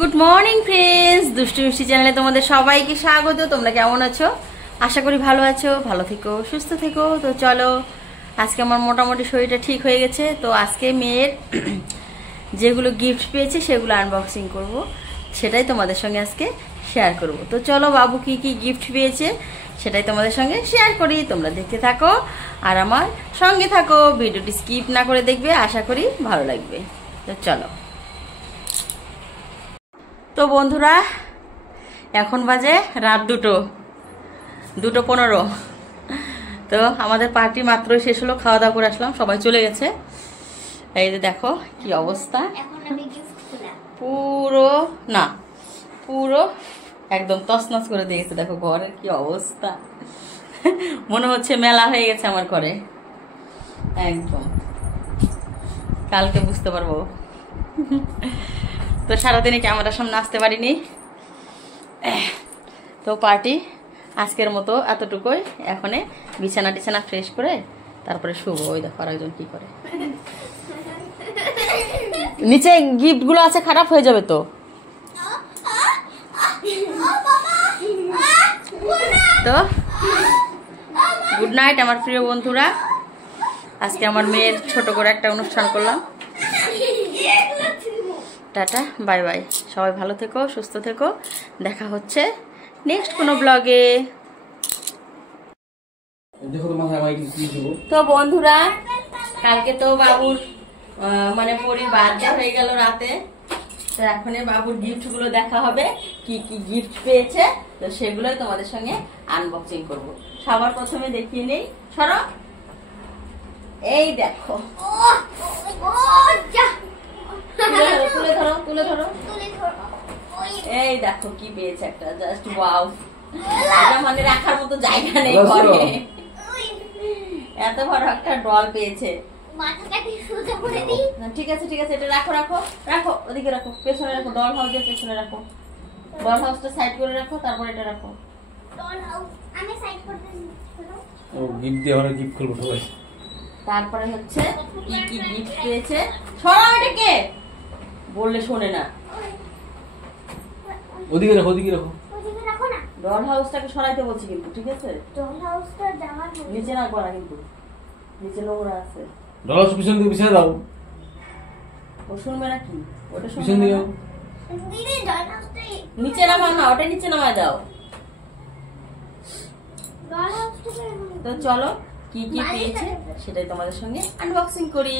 Good morning friends, দুষ্টু মিষ্টি চ্যানেলে তোমাদের সবাইকে স্বাগত। তোমরা কেমন আছো? আশা করি ভালো আছো, ভালো থেকো, সুস্থ থেকো। তো চলো, আজকে আমার মোটামুটি শরীরটা ঠিক হয়ে গেছে। তো আজকে মেয়ের যেগুলো গিফট পেয়েছে সেগুলো আনবক্সিং করব, সেটাই তোমাদের সঙ্গে আজকে শেয়ার করব। তো চলো, বাবু কি কি গিফট পেয়েছে সেটাই তোমাদের সঙ্গে শেয়ার করি। তোমরা দেখতে থাকো আর আমার সঙ্গে থাকো, ভিডিওটি স্কিপ না করে দেখবে, আশা করি ভালো লাগবে। তো চলো। তো বন্ধুরা, এখন বাজে রাত 2:15। তো আমাদের পার্টি মাত্রই শেষ হলো, খাওয়া দাওয়া করে আসলাম, সবাই চলে গেছে। এই যে দেখো কি অবস্থা, পুরো একদম তছনছ করে দিয়েছে। দেখো ঘরের কি অবস্থা, মনে হচ্ছে মেলা হয়ে গেছে আমার ঘরে একদম। কালকে বুঝতে পারবো। তো সারাদিনে ক্যামেরার সামনে আসতে পারিনি। তো পার্টি আজকের মতো এতটুকুই। এখন বিছানা ফ্রেশ করে তারপরে শুভ। ওই দেখো আরেকজন কি করে, নিচে গিফট গুলো আছে, খারাপ হয়ে যাবে তো। তো গুড নাইট আমার প্রিয় বন্ধুরা। আজকে আমার মেয়ের ছোট করে একটা অনুষ্ঠান করলাম। Tata, bye bye. সবাই ভালো থেকো, সুস্থ থেকো। দেখা হচ্ছে নেক্সট কোনো ব্লগে। তো বন্ধুরা, কালকে তো বাবুর মানে পরির বার্থডে হয়ে গেল রাতে। তো এখন বাবুর গিফট গুলো দেখা হবে, কি কি গিফট পেয়েছে। তো সেগুলোই তোমাদের সঙ্গে আনবক্সিং করব। সবার প্রথমে দেখিয়ে নেই, সরো। এই দেখো, তুলে ধরো। এই দেখো কি পেয়েছে একটা, জাস্ট ওয়াও। এটা মানে রাখার মতো জায়গা নেই ঘরে, এত বড় একটা ডল পেয়েছে। ঠিক আছে, এটা রাখো, ওদিকে রাখো, পেছনে রাখো, ডল হাউসের পেছনে রাখো। ডল হাউসটা সাইড করে রাখো, তারপর এটা রাখো। তারপরে হচ্ছে কি কি গিফট পেয়েছে। সরাও এটাকে, বললে শোনে না। ওদিকে রাখো না, ডল হাউসটাকে সরাইতে বলছি কিন্তু, ঠিক আছে? ডল হাউসটা জামার নিচে রাখবো না কিন্তু, নিচে নোংরা আছে। ডল হাউস পিছন দিকে পিছনে দাও। ও শুনবে না কি? ওটা পিছন শুনবে দিকে না। দিদি ডল হাউসটা নিচে নামাও না, ওটা নিচে নামায় দাও। ডল হাউসটা তো চলো, কি কি পেয়েছে সেটাই তোমাদের সঙ্গে আনবক্সিং করি।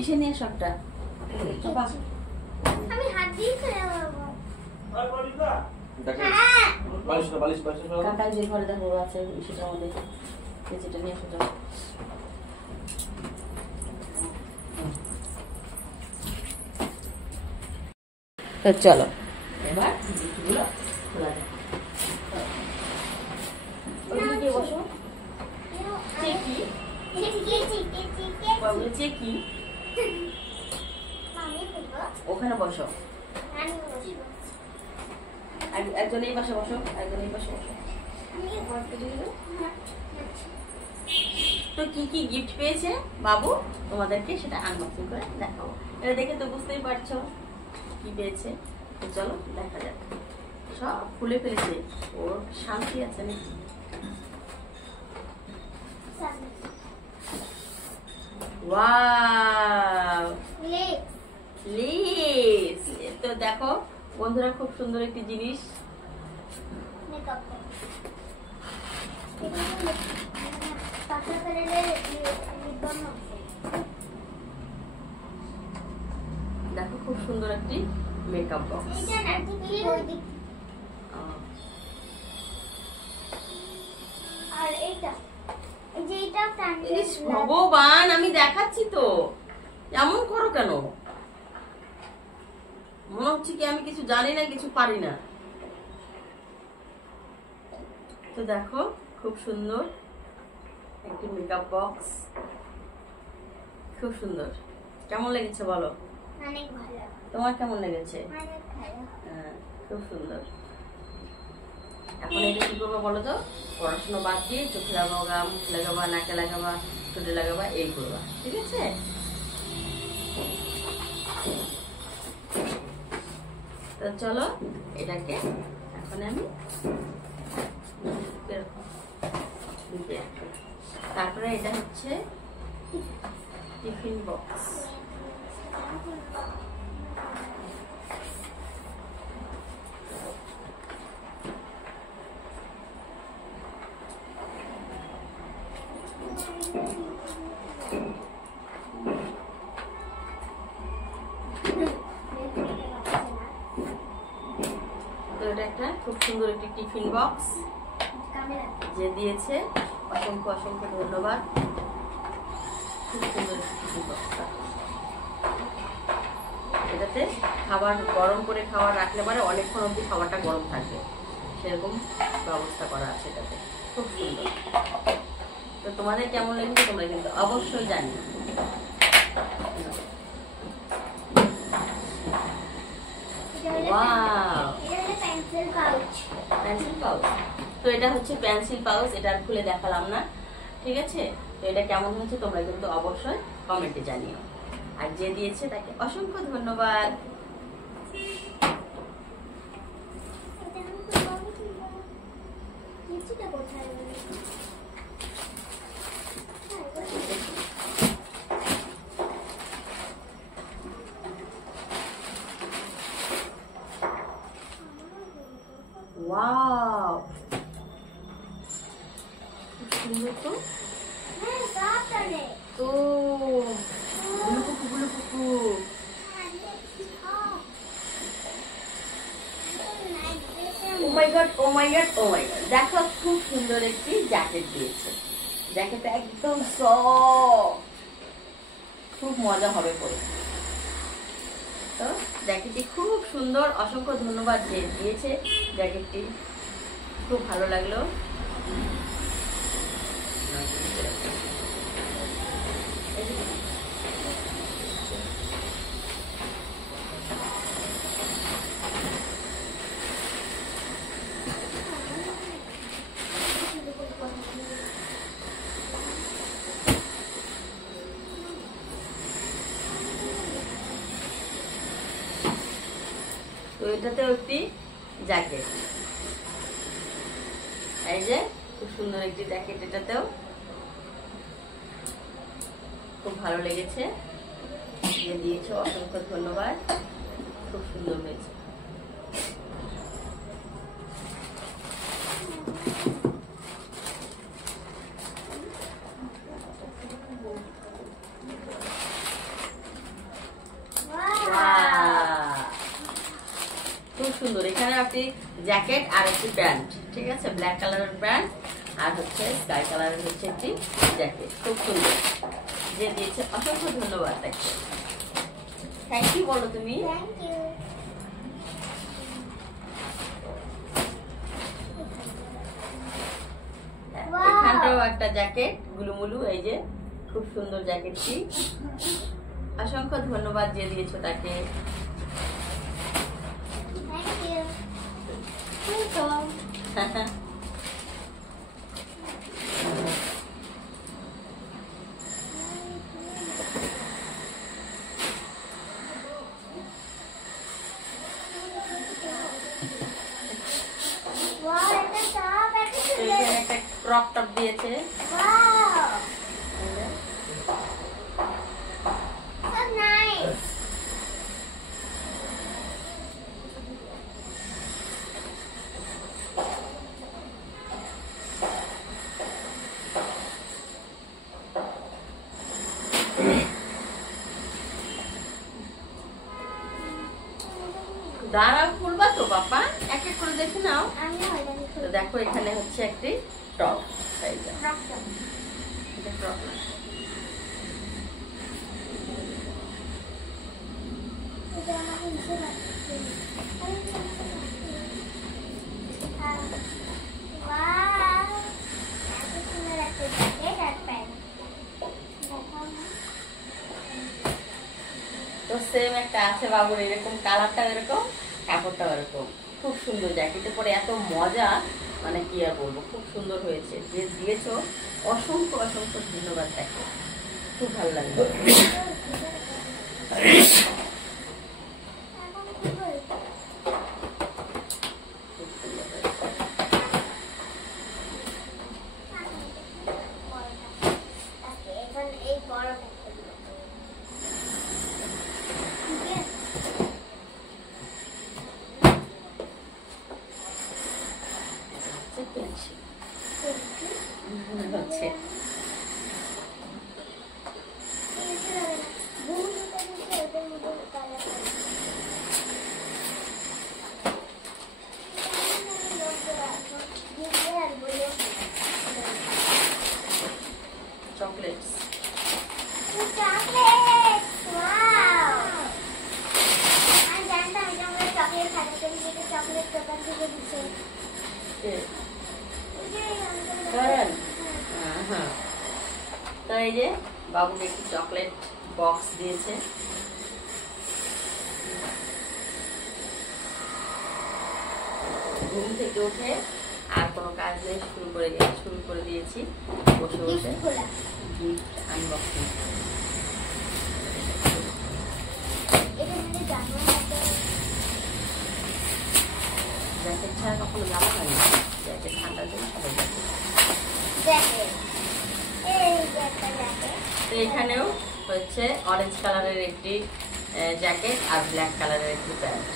ইসে নিয়ে সবটা আমি হাত দিয়ে করে নেবো। কাকাই যে ঘরে দেখো আছে, সেটার মধ্যে সেটা নিয়ে আসো। তো চলো এবার জিনিসগুলো খোলা যাক। ওইদিকে বসো। চেকি ওখানে বসো। একজন এই পাশে বসো, একজন এই পাশে বসো। তো কি কি গিফট পেয়েছে বাবু তোমাদেরকে সেটা আনবক্সিং করে দেখাবো। এটা দেখে তো বুঝতেই পারছো কি পেয়েছে। তো চলো দেখা যাক। সব খুলে ফেলেছে, ওর শান্তি আছে নাকি। Wow, less. তো দেখো বন্ধুরা, খুব সুন্দর একটি জিনিস। দেখো খুব সুন্দর একটি মেকআপ বক্স। আর এইটা ভগবান, আমি দেখাচ্ছি তো, এমন করো কেন? মনে হচ্ছে কি আমি কিছু জানি না, কিছু পারি না। তো দেখো খুব সুন্দর একটি মেকআপ বক্স, খুব সুন্দর। কেমন লেগেছে বলো? অনেক ভালো। তোমার কেমন লেগেছে? অনেক ভালো। হ্যাঁ, খুব সুন্দর। এখন এটা কি করবো বলো তো? পড়াশোনা বাদ দিয়ে চোখে লাগাবা, মুখ লাগাবা, নাকে লাগাবা, ঠোঁটে লাগাবা, এই করবা, ঠিক আছে? তো চলো এটাকে এখন আমি এরকম দিতে রাখবো। তারপরে এটা হচ্ছে টিফিন বক্স। তো এটা একটা খুব সুন্দর একটি টিফিন বক্স যে দিয়েছে, অসংখ্য অসংখ্য ধন্যবাদ। খুব সুন্দর একটি টিফিন বক্স। এটাতে খাবার গরম করে খাবার রাখলে পরে অনেকক্ষণ অবধি খাবারটা গরম থাকবে, সেরকম ব্যবস্থা করা আছে এটাতে। খুব সুন্দর। তো তোমাদের কেমন লেগেছে তোমরা কিন্তু অবশ্যই জানিও। Pencil pouch. Pencil pouch. তো এটা হচ্ছে পেন্সিল পাউচ, এটা আর খুলে দেখালাম না, ঠিক আছে? তো এটা কেমন হয়েছে তোমরা কিন্তু অবশ্যই কমেন্টে জানিও। আর যে দিয়েছে তাকে অসংখ্য ধন্যবাদ। ওয়াও, সুন্দর তো। তো গুলু কুকু। ও মাই গড, ও মাই গড, ও মাই গড, দেখো খুব সুন্দর একটি জ্যাকেট দিয়েছে। জ্যাকেটটা একদম সফট, খুব মজা হবে পরে। তো জ্যাকেটটি খুব সুন্দর, অসংখ্য ধন্যবাদ যে দিয়েছে জ্যাকেটটি, খুব ভালো লাগলো। তো এটাতেও একটি জ্যাকেট, এই যে খুব সুন্দর একটি জ্যাকেট, এটাতেও খুব ভালো লেগেছে, দিয়ে দিয়েছো, অসংখ্য ধন্যবাদ, খুব সুন্দর হয়েছে। খুব সুন্দর। এখানে একটি জ্যাকেট আর একটি প্যান্ট, ঠিক আছে, ব্ল্যাক কালারের প্যান্ট আর হচ্ছে স্কাই কালারের হচ্ছে একটি জ্যাকেট, খুব সুন্দর। যে দিয়েছে অসংখ্য ধন্যবাদ তাকে। থ্যাংক ইউ বলো তুমি। এখানটাও একটা জ্যাকেট গুলুমুলু, এই যে খুব সুন্দর জ্যাকেটটি, অসংখ্য ধন্যবাদ যে দিয়েছো তাকে। একটা ক্রপ টপ দিয়েছে, দাঁড়াও খুলবা তো বাবা, এক এক করে দেখে নাও। তো দেখো এখানে হচ্ছে একটি টপ, তো সেম একটা আছে বাবুর, এরকম কালারটা এরকম, কাপড়টাও এরকম, খুব সুন্দর। জ্যাকেটে পরে এত মজা, মানে কি আর বলবো, খুব সুন্দর হয়েছে। যে দিয়েছো অসংখ্য অসংখ্য ধন্যবাদ তাকে, খুব ভালো লাগলো। কারণ হ্যাঁ, তো এই যে বাবুকে একটি চকলেট বক্স দিয়েছে। ঘুম থেকে উঠে আর কোনো কাজ নেই, শুরু করে দিয়েছি বসে বসে গিফট আনবক্সিং। জ্যাকেট ছাড়া কখনো যাওয়া হয় না, জ্যাকেট ঠান্ডার জন্য সবাই জ্যাকেট। তো এখানেও হচ্ছে অরেঞ্জ কালারের একটি জ্যাকেট আর ব্ল্যাক কালারের একটি প্যান্ট।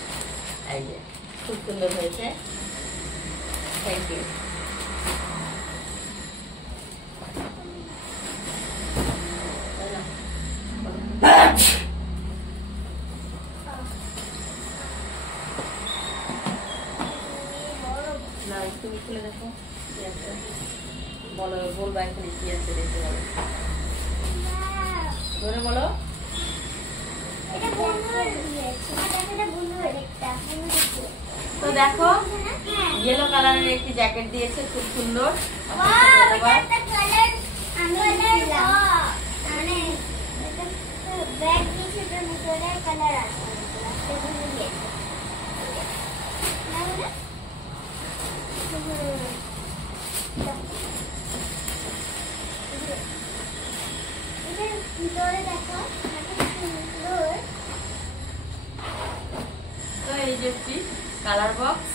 এই যে খুব সুন্দর হয়েছে, থ্যাংক ইউ। না তুমি খুলে দেখো কি আছে, বলো, বলবা এখানে কি আছে দেখতে বলো, ধরে বলো। তো দেখো ইয়েলো কালারের একটি জ্যাকেট দিয়েছে, খুব সুন্দর। তো এই যে একটি কালার বক্স,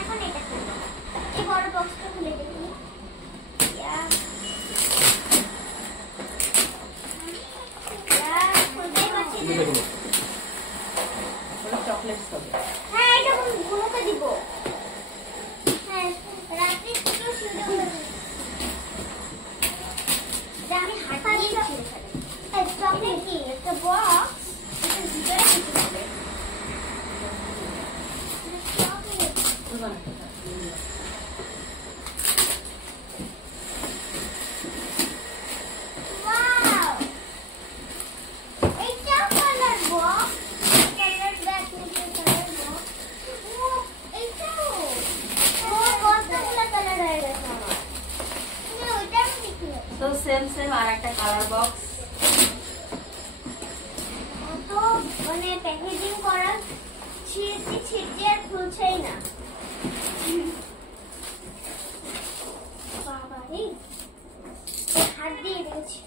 এখন এটা খুলবো, এই বড় বক্সটা খুলে দেখি। চকলেট হবে। হ্যাঁ, এটা গুলোকে দিব। হ্যাঁ, রাত্রি থেকে শুরু করে আমি হাঁটা দিয়ে ছিঁড়ে ফেলি। এই চকলেট কি একটা বক্স, এটার ভিতরে কিছু হবে। তো সেম আর একটা কালার বক্স। তো মানে প্যাকেজিং করা ছিটে আর খুলছেই না। বাবা রে, হাত দিয়ে দিয়েছি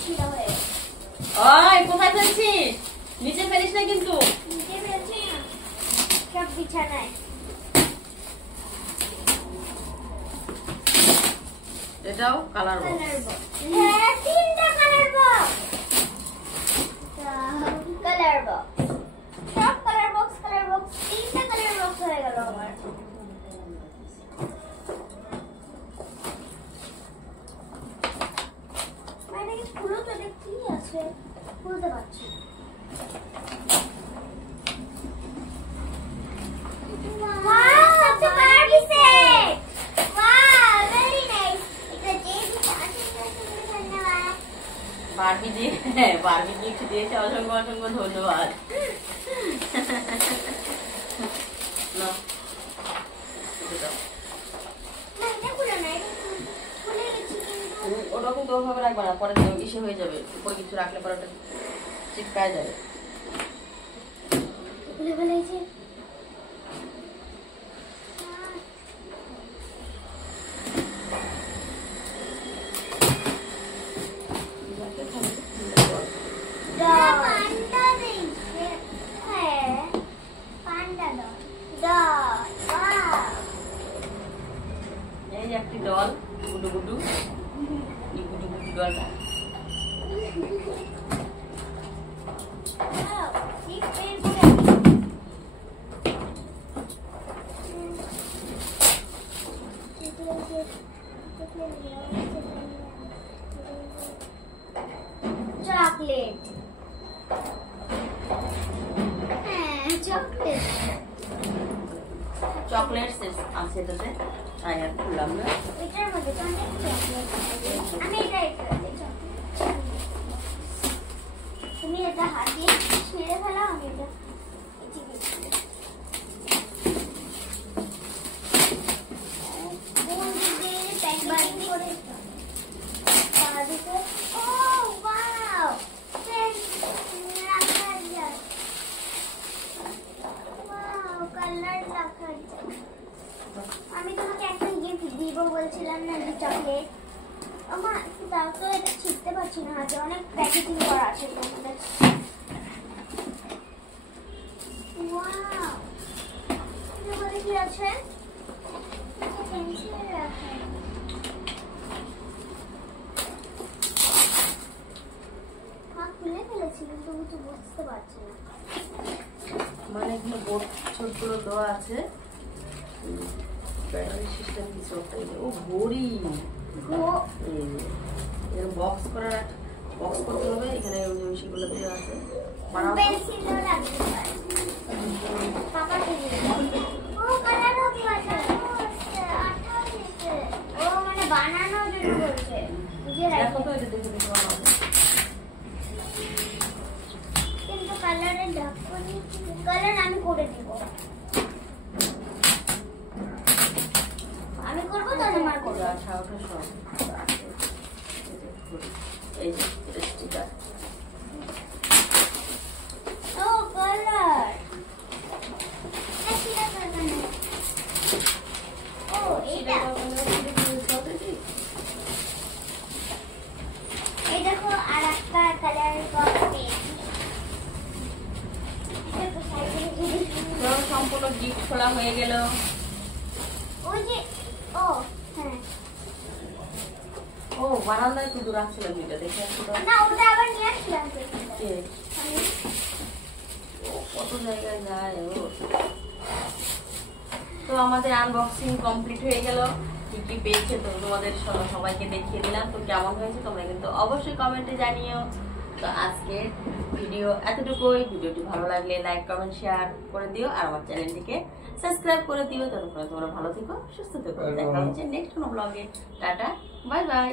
ছিঁড়া হয়ে। ওই কোথায় ফেলছিস? নিচে ফেলিস না কিন্তু। নিচে ফেলছি না, সব বিছানায়। এটাও কালার বক্স। হ্যাঁ, তিনটা কালার বক্স। কালার বক্স, সব কালার বক্স, তিনটা কালার বক্স হয়ে গেল আমার। মানে খুলো তো, দেখি কি আছে, খুলতে পারছি না। Wow, it's a Barbie set. Wow, very nice. এটা ধন্যবাদ। বারবি গিফট দিয়েছে, অসংখ্য ধন্যবাদ। না, এটা দাও। না, এটা খুলে না, এটা খুলে গেছি কিন্তু ওরকম তো ওভাবে রাখবে না, পরে ইসে হয়ে যাবে, উপরে কিছু রাখলে পরে ওটা চিপকায় যাবে। খুলে ফেলেছি। এই যে একটি ডল, গুডু গুডু ডলটা। চকলেট, হ্যাঁ চকলেট। চকলেটস আছে এটাতে, তাই আর খুললাম না। এটার মধ্যে তো অনেক চকলেট আছে। আমি এটা তুমি এটা হাত দিয়ে ছেড়ে ফেলো, আমি এটা আমি তোমাকে একটা গিফট দিব বলছিলাম না, যে চকলেট। আমার তাও তো এটা ছিটতে পারছি না, হাতে অনেক প্যাকেজিং করা আছে তোমাদের। ওয়াও, এর মধ্যে কি আছে? পেন্সিল রাখা। খুলে ফেলেছি কিন্তু কিছু বুঝতে পারছি না। মানে এখানে বোর্ড ছোটগুলো দেওয়া আছে, ব্যাটারি সিস্টেম কিছু একটা। ও ঘড়ি, এর বক্স করার, বক্স করতে হবে। এখানে ওই যে সেগুলো দেওয়া আছে, পেন্সিলও লাগতে পারে। পাপা দিয়ে ও কালার হবে আছে, আঠা দিতে। ও মানে বানানোর জন্য বলছে। দেখো তো এটা দেখে দেখে বানাবো। কিন্তু কালারের ঢাকনি, কালার আমি করে দিব। আমি করবো তো তোমার করবো। আঠা ওঠা সব এই যে স্টিকার। ও কালার, ও এটা এই দেখো আর একটা কালার করতে। সম্পূর্ণ গিফট খোলা হয়ে গেল। ওই যে ও হ্যাঁ, ও বারান্দায় শুধু রাখছিলাম, এটা দেখে না ওটা আবার নিয়ে আসলাম। কত জায়গায় যায় ও। তো আমাদের আনবক্সিং কমপ্লিট হয়ে গেল। কি কি পেয়েছে তো তোমাদের সবাইকে দেখিয়ে দিলাম। তো কেমন হয়েছে তোমরা কিন্তু অবশ্যই কমেন্টে জানিও। তো আজকে ভিডিও এতটুকুই। ভিডিওটি ভালো লাগলে লাইক কমেন্ট শেয়ার করে দিও, আর আমার চ্যানেলটিকে সাবস্ক্রাইব করে দিও। ততক্ষণে তোমরা ভালো থেকো, সুস্থ থেকো। দেখা হচ্ছে নেক্সট কোনো ব্লগে। Tata, bye bye.